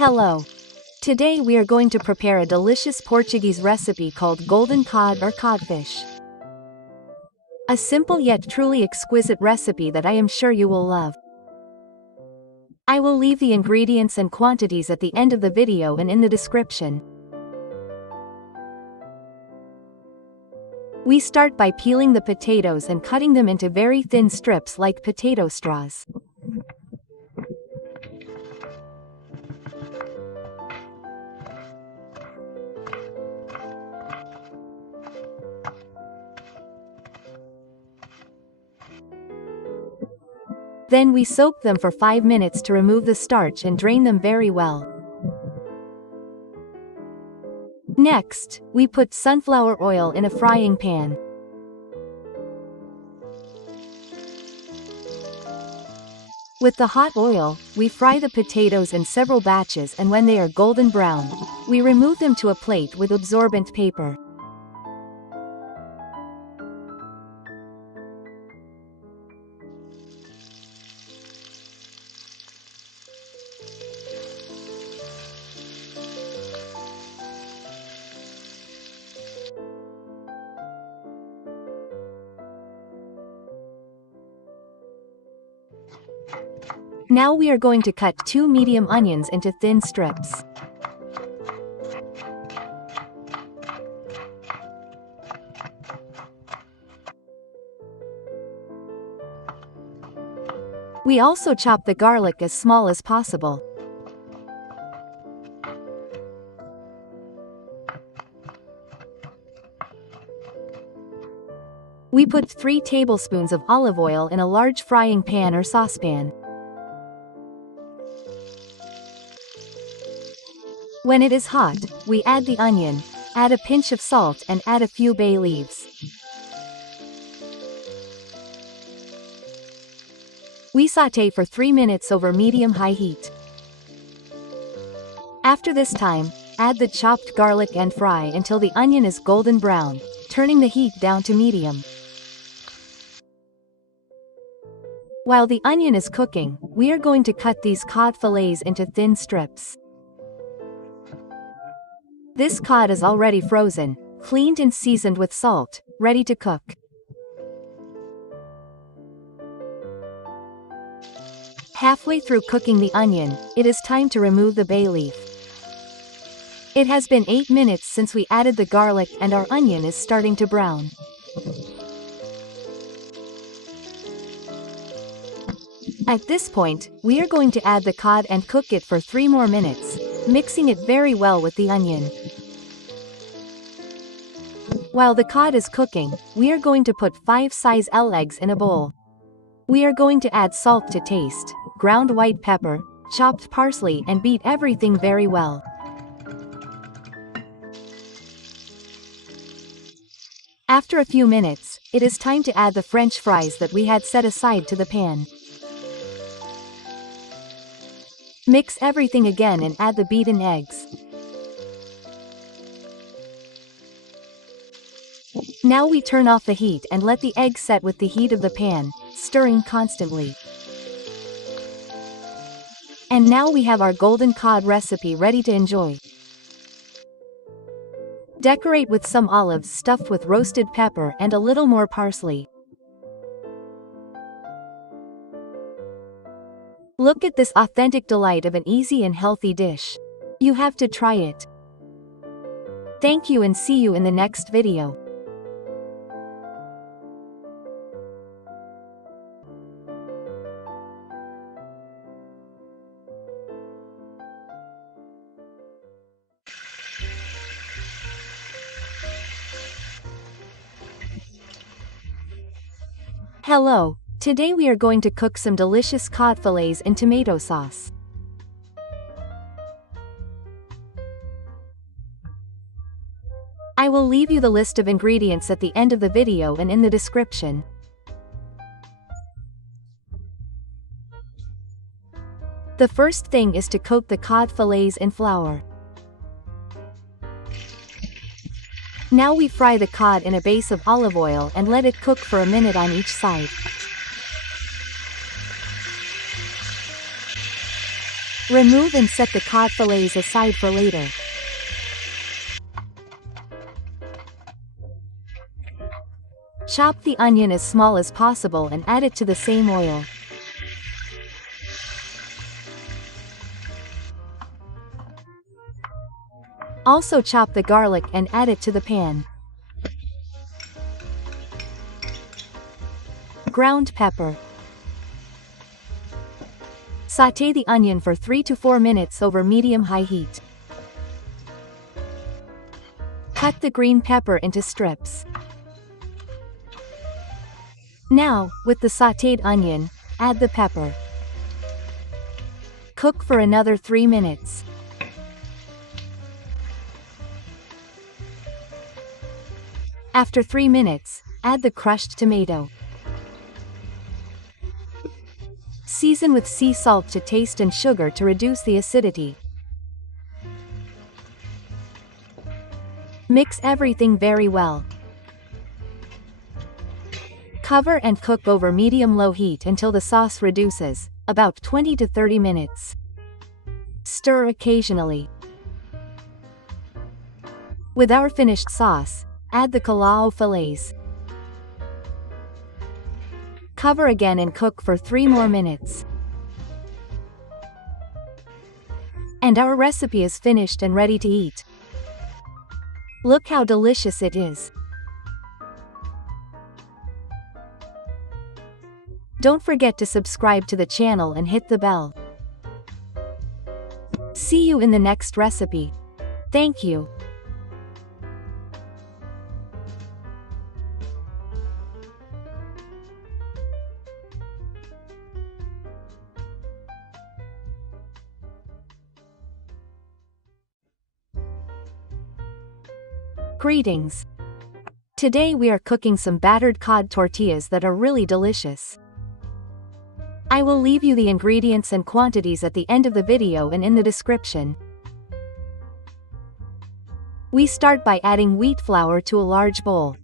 Hello. Today we are going to prepare a delicious Portuguese recipe called golden cod or codfish. A simple yet truly exquisite recipe that I am sure you will love. I will leave the ingredients and quantities at the end of the video and in the description. We start by peeling the potatoes and cutting them into very thin strips like potato straws. Then we soak them for 5 minutes to remove the starch and drain them very well. Next, we put sunflower oil in a frying pan. With the hot oil, we fry the potatoes in several batches, and when they are golden brown, we remove them to a plate with absorbent paper. Now we are going to cut 2 medium onions into thin strips. We also chop the garlic as small as possible. We put 3 tablespoons of olive oil in a large frying pan or saucepan. When it is hot, we add the onion, add a pinch of salt and add a few bay leaves. We sauté for 3 minutes over medium-high heat. After this time, add the chopped garlic and fry until the onion is golden brown, turning the heat down to medium. While the onion is cooking, we are going to cut these cod fillets into thin strips. This cod is already frozen, cleaned and seasoned with salt, ready to cook. Halfway through cooking the onion, it is time to remove the bay leaf. It has been 8 minutes since we added the garlic and our onion is starting to brown. At this point, we are going to add the cod and cook it for 3 more minutes, mixing it very well with the onion. While the cod is cooking, we are going to put 5 size L eggs in a bowl. We are going to add salt to taste, ground white pepper, chopped parsley and beat everything very well. After a few minutes, it is time to add the French fries that we had set aside to the pan. Mix everything again and add the beaten eggs. Now we turn off the heat and let the eggs set with the heat of the pan, stirring constantly. And now we have our golden cod recipe ready to enjoy. Decorate with some olives stuffed with roasted pepper and a little more parsley. Look at this authentic delight of an easy and healthy dish. You have to try it. Thank you and see you in the next video. Hello. Today we are going to cook some delicious cod fillets in tomato sauce. I will leave you the list of ingredients at the end of the video and in the description. The first thing is to coat the cod fillets in flour. Now we fry the cod in a base of olive oil and let it cook for a minute on each side. Remove and set the cod fillets aside for later. Chop the onion as small as possible and add it to the same oil. Also chop the garlic and add it to the pan. Ground pepper. Sauté the onion for 3 to 4 minutes over medium-high heat. Cut the green pepper into strips. Now, with the sautéed onion, add the pepper. Cook for another 3 minutes. After 3 minutes, add the crushed tomato. Season with sea salt to taste and sugar to reduce the acidity. Mix everything very well. Cover and cook over medium-low heat until the sauce reduces, about 20 to 30 minutes. Stir occasionally. With our finished sauce, add the bacalao fillets. Cover again and cook for 3 more minutes. And our recipe is finished and ready to eat. Look how delicious it is. Don't forget to subscribe to the channel and hit the bell. See you in the next recipe. Thank you. Greetings. Today we are cooking some battered cod tortillas that are really delicious. I will leave you the ingredients and quantities at the end of the video and in the description. We start by adding wheat flour to a large bowl.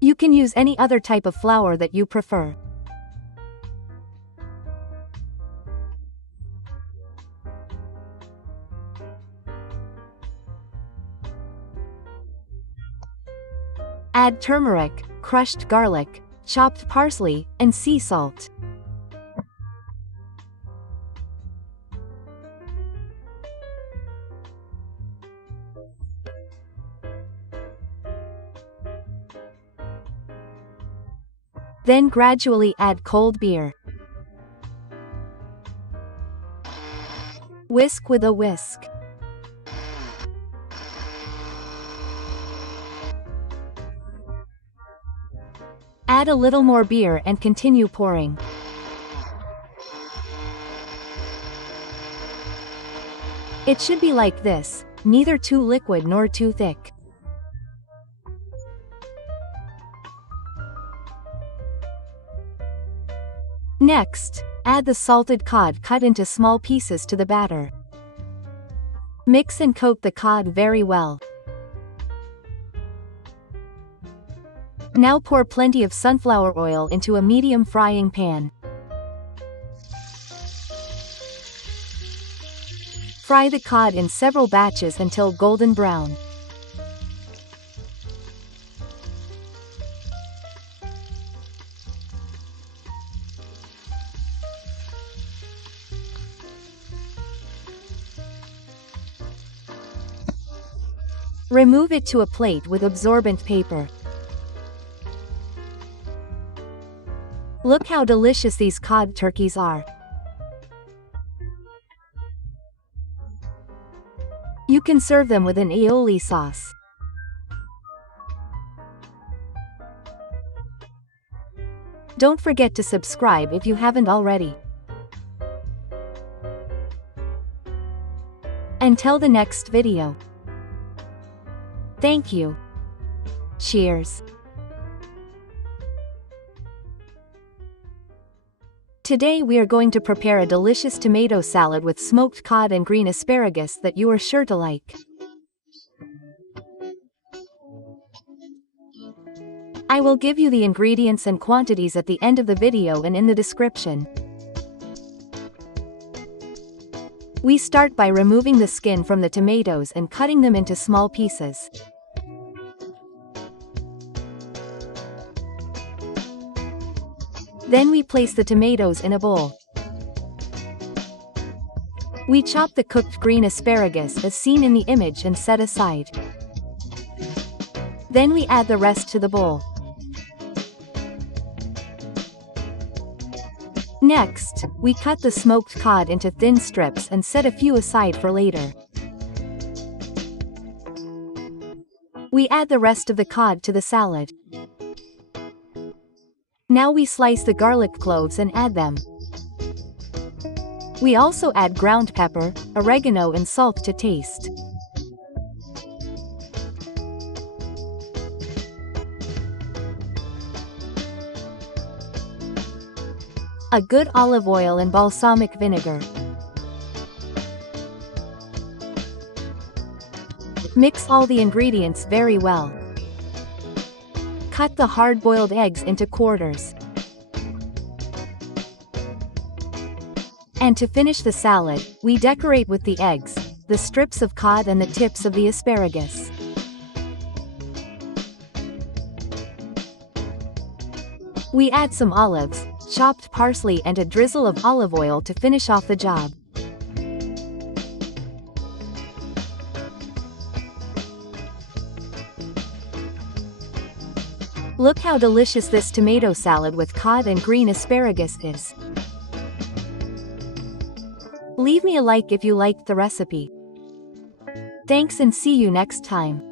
You can use any other type of flour that you prefer. Add turmeric, crushed garlic, chopped parsley, and sea salt. Then gradually add cold beer. Whisk with a whisk. Add a little more beer and continue pouring. It should be like this, neither too liquid nor too thick. Next, add the salted cod cut into small pieces to the batter. Mix and coat the cod very well. Now pour plenty of sunflower oil into a medium frying pan. Fry the cod in several batches until golden brown. Remove it to a plate with absorbent paper. Look how delicious these cod turkeys are. You can serve them with an aioli sauce. Don't forget to subscribe if you haven't already. Until the next video. Thank you. Cheers. Today we are going to prepare a delicious tomato salad with smoked cod and green asparagus that you are sure to like. I will give you the ingredients and quantities at the end of the video and in the description. We start by removing the skin from the tomatoes and cutting them into small pieces. Then we place the tomatoes in a bowl. We chop the cooked green asparagus as seen in the image and set aside. Then we add the rest to the bowl. Next, we cut the smoked cod into thin strips and set a few aside for later. We add the rest of the cod to the salad. Now we slice the garlic cloves and add them. We also add ground pepper, oregano and salt to taste. A good olive oil and balsamic vinegar. Mix all the ingredients very well. Cut the hard-boiled eggs into quarters. And to finish the salad, we decorate with the eggs, the strips of cod and the tips of the asparagus. We add some olives, chopped parsley and a drizzle of olive oil to finish off the job. Look how delicious this tomato salad with cod and green asparagus is. Leave me a like if you liked the recipe. Thanks and see you next time.